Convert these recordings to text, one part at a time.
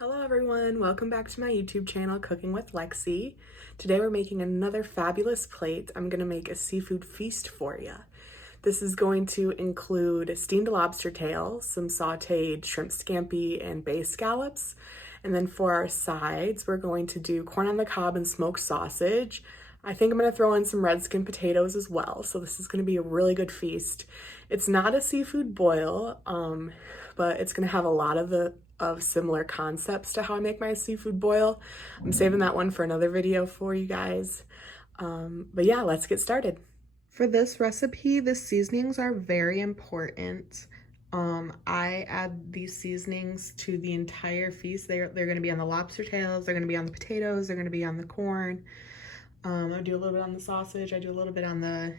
Hello everyone, welcome back to my YouTube channel, Cooking with Lexi. Today we're making another fabulous plate. I'm gonna make a seafood feast for you. This is going to include steamed lobster tails, some sauteed shrimp scampi and bay scallops. And then for our sides, we're going to do corn on the cob and smoked sausage. I think I'm gonna throw in some redskin potatoes as well. So this is gonna be a really good feast. It's not a seafood boil, but it's gonna have a lot of similar concepts to how I make my seafood boil. I'm saving that one for another video for you guys. But yeah, let's get started. For this recipe, the seasonings are very important. I add these seasonings to the entire feast. They're gonna be on the lobster tails, they're gonna be on the potatoes, they're gonna be on the corn. I do a little bit on the sausage, I do a little bit on the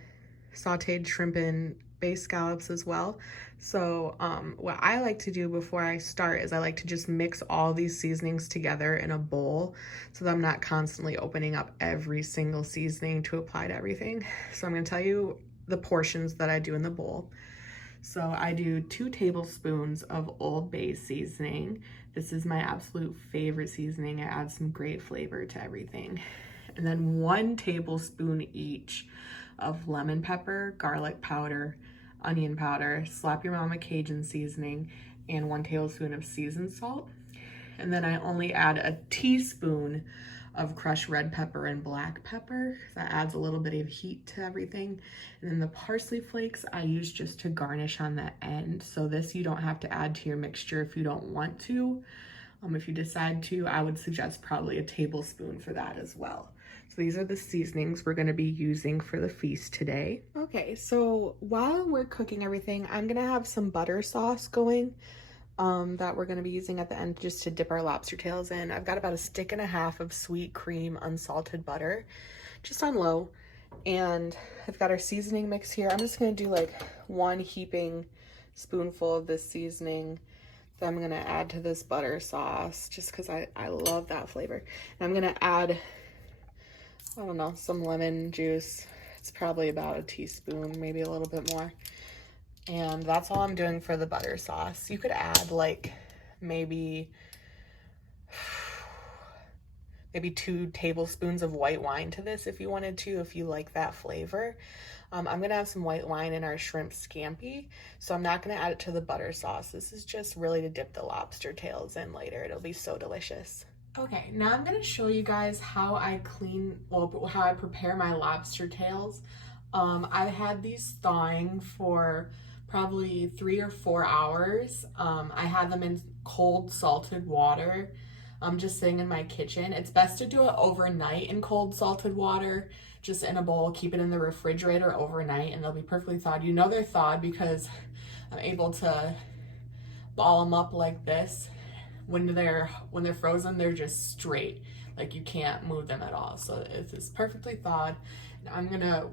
sauteed shrimp and bay scallops as well. So what I like to do before I start is I like to just mix all these seasonings together in a bowl so that I'm not constantly opening up every single seasoning to apply to everything. So I'm going to tell you the portions that I do in the bowl. So I do 2 tablespoons of Old Bay seasoning. This is my absolute favorite seasoning. It adds some great flavor to everything. And then 1 tablespoon each of lemon pepper, garlic powder, onion powder, Slap Your Mama Cajun seasoning, and 1 tablespoon of seasoned salt. And then I only add a teaspoon of crushed red pepper and black pepper. That adds a little bit of heat to everything. And then the parsley flakes I use just to garnish on the end. So this you don't have to add to your mixture if you don't want to. If you decide to, I would suggest probably a tablespoon for that as well. So these are the seasonings we're gonna be using for the feast today. Okay, so while we're cooking everything, I'm gonna have some butter sauce going that we're gonna be using at the end just to dip our lobster tails in. I've got about 1.5 sticks of sweet cream unsalted butter, just on low. And I've got our seasoning mix here. I'm just gonna do like 1 heaping spoonful of this seasoning that I'm gonna add to this butter sauce just because I love that flavor. And I'm gonna add, I don't know, some lemon juice. It's probably about a teaspoon, maybe a little bit more. And that's all I'm doing for the butter sauce. You could add like maybe 2 tablespoons of white wine to this if you wanted to, if you like that flavor. I'm gonna have some white wine in our shrimp scampi, so I'm not gonna add it to the butter sauce. This is just really to dip the lobster tails in later. It'll be so delicious. Okay, now I'm gonna show you guys how I how I prepare my lobster tails. I had these thawing for probably 3 or 4 hours. I had them in cold salted water, just sitting in my kitchen. It's best to do it overnight in cold salted water, just in a bowl. Keep it in the refrigerator overnight and they'll be perfectly thawed. You know they're thawed because I'm able to ball them up like this. When they're frozen, they're just straight, like you can't move them at all. So it's perfectly thawed.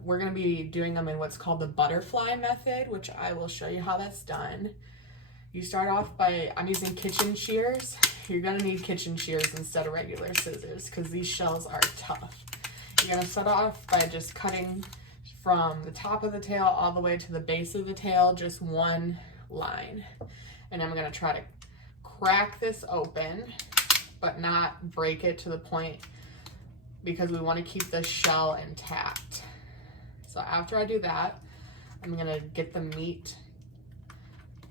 We're gonna be doing them in what's called the butterfly method, which I will show you how that's done. You start off by, I'm using kitchen shears. You're gonna need kitchen shears instead of regular scissors because these shells are tough. You're gonna start off by just cutting from the top of the tail all the way to the base of the tail, just 1 line. And I'm gonna try to crack this open, but not break it to the point because we wanna keep the shell intact. So after I do that, I'm gonna get the meat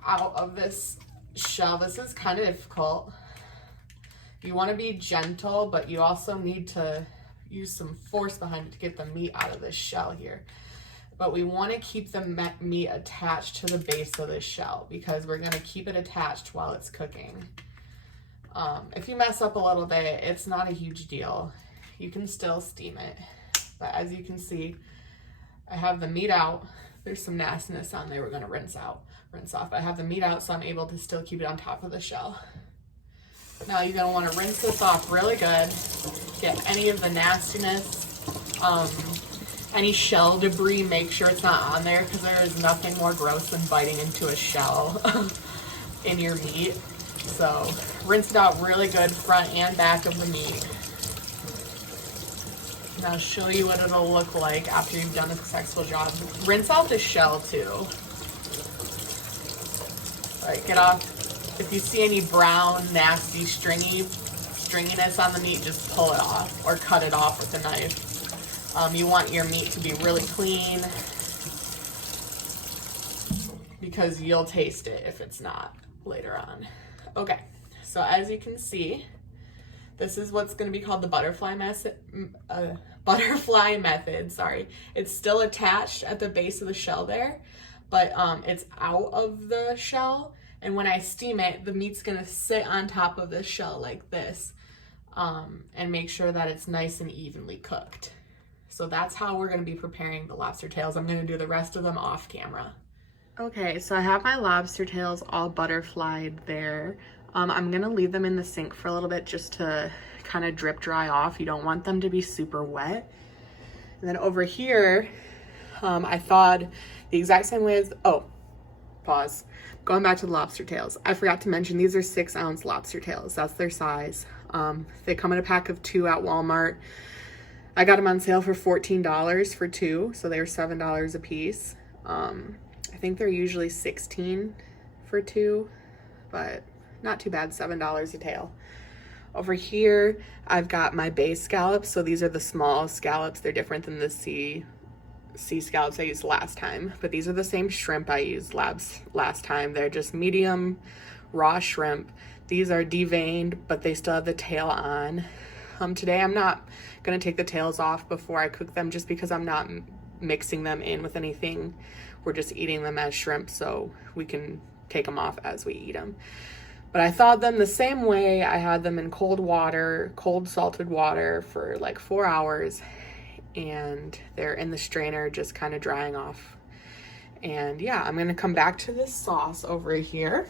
out of this shell. This is kind of difficult. You want to be gentle, but you also need to use some force behind it to get the meat out of this shell here. But we want to keep the meat attached to the base of the shell because we're going to keep it attached while it's cooking. If you mess up a little bit, it's not a huge deal. You can still steam it. But as you can see, I have the meat out. There's some nastiness on there we're going to rinse off. But I have the meat out, so I'm able to still keep it on top of the shell. Now you're going to want to rinse this off really good. Get any of the nastiness, any shell debris, make sure it's not on there because there is nothing more gross than biting into a shell in your meat. So rinse it out really good, front and back of the meat. And I'll show you what it'll look like after you've done a successful job. Rinse out the shell too. All right, get off If you see any brown, nasty, stringiness on the meat, just pull it off or cut it off with a knife. You want your meat to be really clean because you'll taste it if it's not later on. Okay, so as you can see, this is what's going to be called the butterfly method. Sorry, it's still attached at the base of the shell there, but it's out of the shell. And when I steam it, the meat's going to sit on top of the shell like this, and make sure that it's nice and evenly cooked. So that's how we're going to be preparing the lobster tails. I'm going to do the rest of them off camera. Okay, so I have my lobster tails all butterflied there. I'm gonna leave them in the sink for a little bit just to kind of drip dry off. You don't want them to be super wet. And then over here, I thawed the exact same way as, pause. Going back to the lobster tails. I forgot to mention these are 6-ounce lobster tails. That's their size. They come in a pack of 2 at Walmart. I got them on sale for $14 for 2, so they were $7 a piece. I think they're usually $16 for 2, but not too bad, $7 a tail. Over here, I've got my bay scallops. So these are the small scallops. They're different than the sea scallops I used last time, but these are the same shrimp I used last time. They're just medium raw shrimp. These are deveined, but they still have the tail on. Today I'm not gonna take the tails off before I cook them just because I'm not mixing them in with anything. We're just eating them as shrimp, so we can take them off as we eat them. But I thawed them the same way. I had them in cold water, cold salted water for like 4 hours, and they're in the strainer just kind of drying off. And yeah, I'm gonna come back to this sauce over here.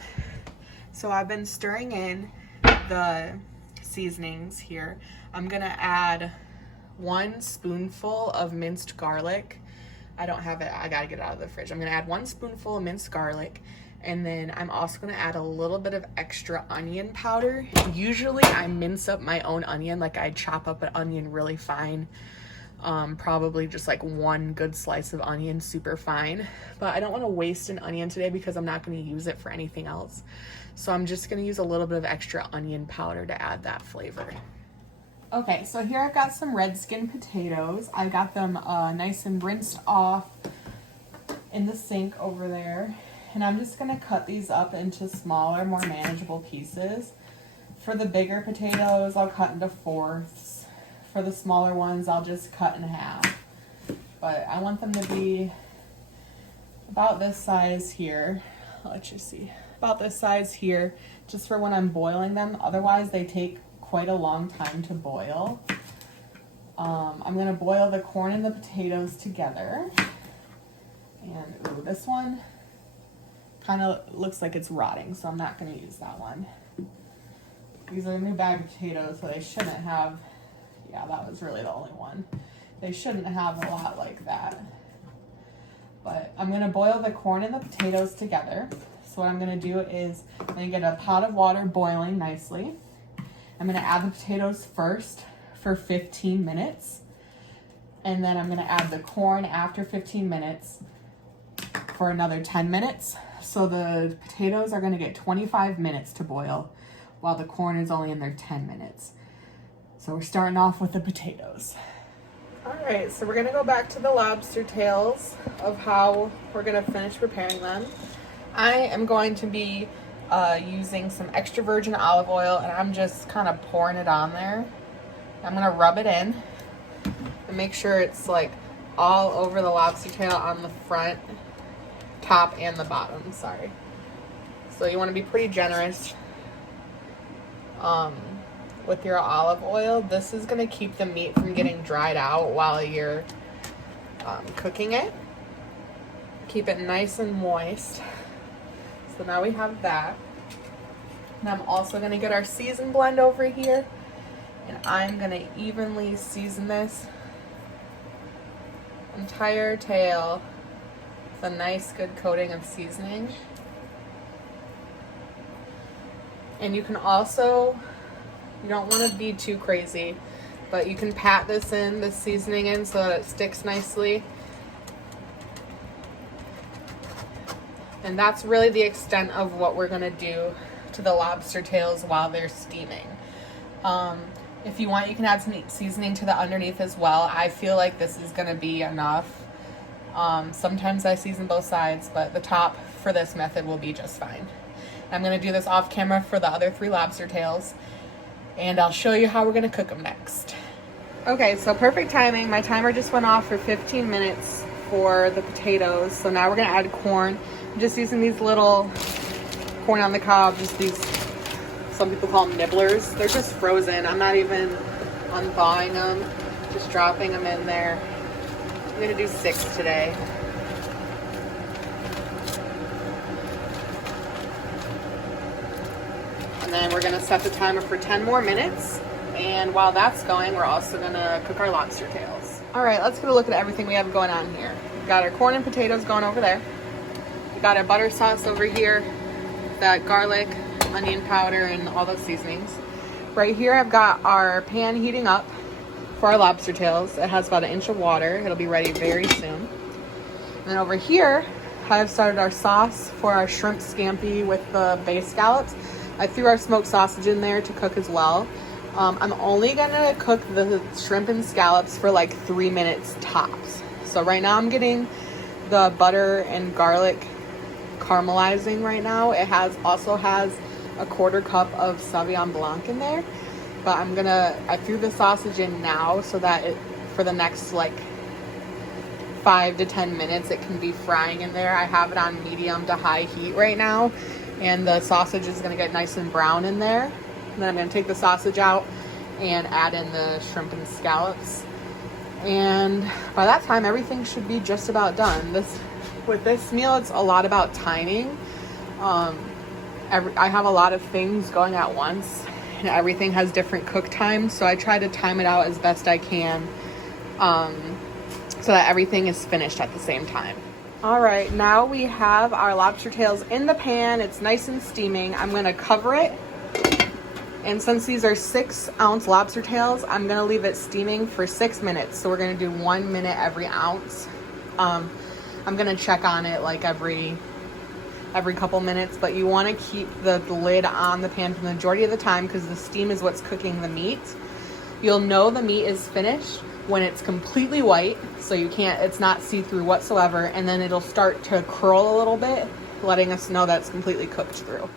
So I've been stirring in the seasonings here. I'm gonna add 1 spoonful of minced garlic. I don't have it, I gotta get it out of the fridge. I'm gonna add 1 spoonful of minced garlic. And then I'm also gonna add a little bit of extra onion powder. Usually I mince up my own onion, like I chop up an onion really fine. Probably just like 1 good slice of onion, super fine. But I don't wanna waste an onion today because I'm not gonna use it for anything else. So I'm just gonna use a little bit of extra onion powder to add that flavor. Okay, so here I've got some redskin potatoes. I got them nice and rinsed off in the sink over there. And I'm just gonna cut these up into smaller, more manageable pieces. For the bigger potatoes, I'll cut into 4ths. For the smaller ones, I'll just cut in half. But I want them to be about this size here. I'll let you see. About this size here, just for when I'm boiling them. Otherwise, they take quite a long time to boil. I'm gonna boil the corn and the potatoes together. And ooh, this one kind of looks like it's rotting, so I'm not going to use that one. These are a new bag of potatoes, so they shouldn't have, yeah, that was really the only one. They shouldn't have a lot like that. But I'm going to boil the corn and the potatoes together. So what I'm going to do is I'm going to get a pot of water boiling nicely. I'm going to add the potatoes first for 15 minutes. And then I'm going to add the corn after 15 minutes for another 10 minutes. So the potatoes are gonna get 25 minutes to boil while the corn is only in there 10 minutes. So we're starting off with the potatoes. All right, so we're gonna go back to the lobster tails of how we're gonna finish preparing them. I am going to be using some extra virgin olive oil, and I'm just kind of pouring it on there. I'm gonna rub it in and make sure it's like all over the lobster tail on the front, top and the bottom, sorry. So you want to be pretty generous with your olive oil. This is going to keep the meat from getting dried out while you're cooking it. Keep it nice and moist. So now we have that. And I'm also going to get our season blend over here, and I'm going to evenly season this entire tail with a nice good coating of seasoning. And you can also, you don't want to be too crazy, but you can pat this in, the seasoning in, so that it sticks nicely. And that's really the extent of what we're going to do to the lobster tails while they're steaming. If you want, you can add some seasoning to the underneath as well. I feel like this is going to be enough. Sometimes I season both sides, but the top for this method will be just fine. I'm going to do this off camera for the other 3 lobster tails, and I'll show you how we're going to cook them next. Okay, so perfect timing. My timer just went off for 15 minutes for the potatoes. So now we're going to add corn. I'm just using these little corn on the cob, just these, some people call them nibblers. They're just frozen. I'm not even unthawing them, just dropping them in there. I'm going to do 6 today. And then we're going to set the timer for 10 more minutes. And while that's going, we're also going to cook our lobster tails. All right, let's get a look at everything we have going on here. We've got our corn and potatoes going over there. We got our butter sauce over here, that garlic, onion powder, and all those seasonings. Right here, I've got our pan heating up for our lobster tails. It has about 1 inch of water. It'll be ready very soon. And then over here, I've started our sauce for our shrimp scampi with the bay scallops. I threw our smoked sausage in there to cook as well. I'm only gonna cook the shrimp and scallops for like 3 minutes tops. So right now I'm getting the butter and garlic caramelizing right now. It also has a 1/4 cup of Sauvignon Blanc in there. But I threw the sausage in now so that for the next like 5 to 10 minutes, it can be frying in there. I have it on medium to high heat right now. And the sausage is gonna get nice and brown in there. And then I'm gonna take the sausage out and add in the shrimp and scallops. And by that time, everything should be just about done. With this meal, it's a lot about timing. I have a lot of things going at once, and everything has different cook times. So I try to time it out as best I can, so that everything is finished at the same time. All right, now we have our lobster tails in the pan. It's nice and steaming. I'm gonna cover it. And since these are 6-ounce lobster tails, I'm gonna leave it steaming for 6 minutes. So we're gonna do 1 minute every ounce. I'm gonna check on it like every couple minutes, but you wanna keep the lid on the pan for the majority of the time because the steam is what's cooking the meat. You'll know the meat is finished when it's completely white, so it's not see-through whatsoever, and then it'll start to curl a little bit, letting us know that it's completely cooked through.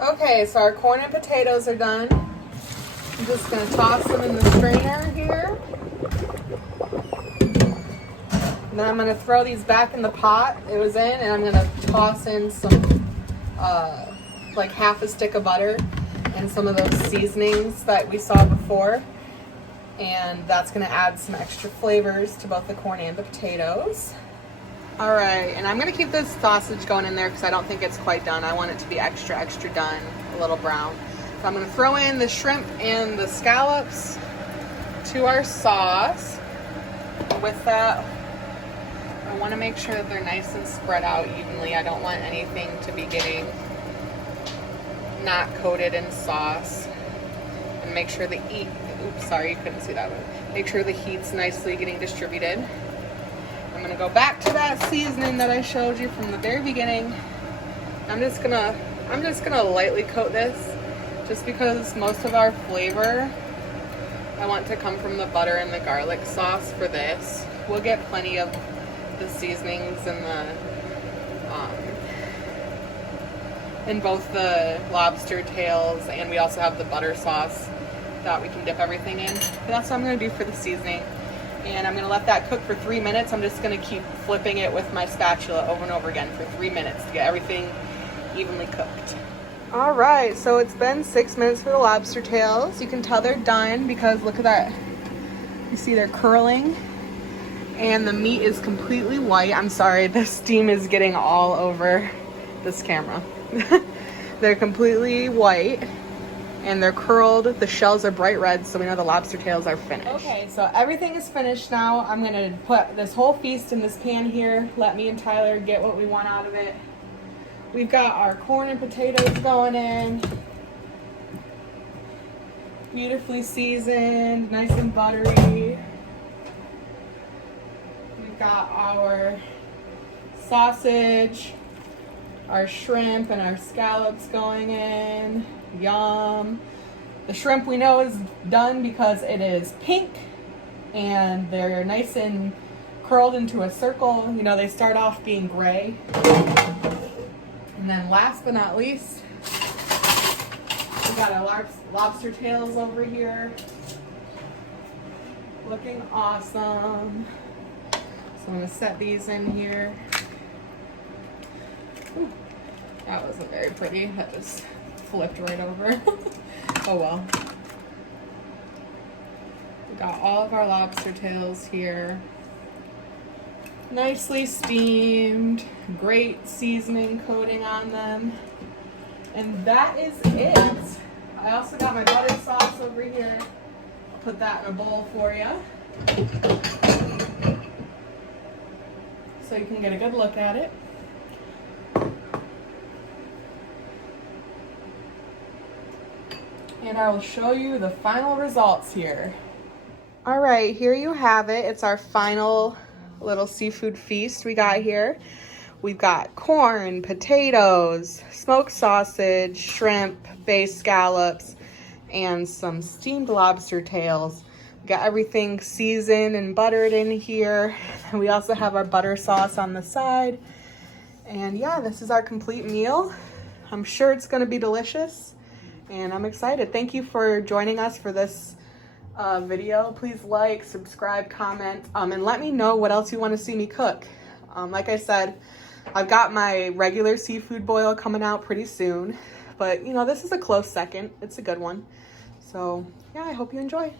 Okay, so our corn and potatoes are done. I'm just gonna toss them in the strainer here. And then I'm gonna throw these back in the pot it was in, and I'm gonna toss in some, like half a stick of butter and some of those seasonings that we saw before. And that's gonna add some extra flavors to both the corn and the potatoes. All right, and I'm gonna keep this sausage going in there because I don't think it's quite done. I want it to be extra, extra done, a little brown. So I'm gonna throw in the shrimp and the scallops to our sauce. With that, I wanna make sure that they're nice and spread out evenly. I don't want anything to be getting not coated in sauce. And make sure oops, sorry, you couldn't see that one. Make sure the heat's nicely getting distributed. I'm gonna go back to that seasoning that I showed you from the very beginning. I'm just gonna lightly coat this just because most of our flavor I want to come from the butter and the garlic sauce for this. We'll get plenty of the seasonings in both the lobster tails, and we also have the butter sauce that we can dip everything in. But that's what I'm gonna do for the seasoning. And I'm gonna let that cook for 3 minutes. I'm just gonna keep flipping it with my spatula over and over again for 3 minutes to get everything evenly cooked. All right, so it's been 6 minutes for the lobster tails. You can tell they're done because look at that. You see they're curling and the meat is completely white. I'm sorry, the steam is getting all over this camera. They're completely white. And they're curled. The shells are bright red, so we know the lobster tails are finished. Okay, so everything is finished now. I'm gonna put this whole feast in this pan here. Let me and Tyler get what we want out of it. We've got our corn and potatoes going in. Beautifully seasoned, nice and buttery. We've got our sausage, our shrimp and our scallops going in. Yum. The shrimp we know is done because it is pink and they're nice and curled into a circle. You know, they start off being gray. And then last but not least, we got our lobster tails over here. Looking awesome. So I'm gonna set these in here. Ooh, that wasn't very pretty. That just flipped right over. Oh well. We got all of our lobster tails here. Nicely steamed, great seasoning coating on them. And that is it. I also got my butter sauce over here. I'll put that in a bowl for you, so you can get a good look at it. And I will show you the final results here. All right, here you have it. It's our final little seafood feast we got here. We've got corn, potatoes, smoked sausage, shrimp, bay scallops, and some steamed lobster tails. We got everything seasoned and buttered in here. And we also have our butter sauce on the side. And yeah, this is our complete meal. I'm sure it's gonna be delicious, and I'm excited. Thank you for joining us for this video. Please like, subscribe, comment, and let me know what else you want to see me cook. Like I said, I've got my regular seafood boil coming out pretty soon, but you know, this is a close second. It's a good one. So yeah, I hope you enjoy.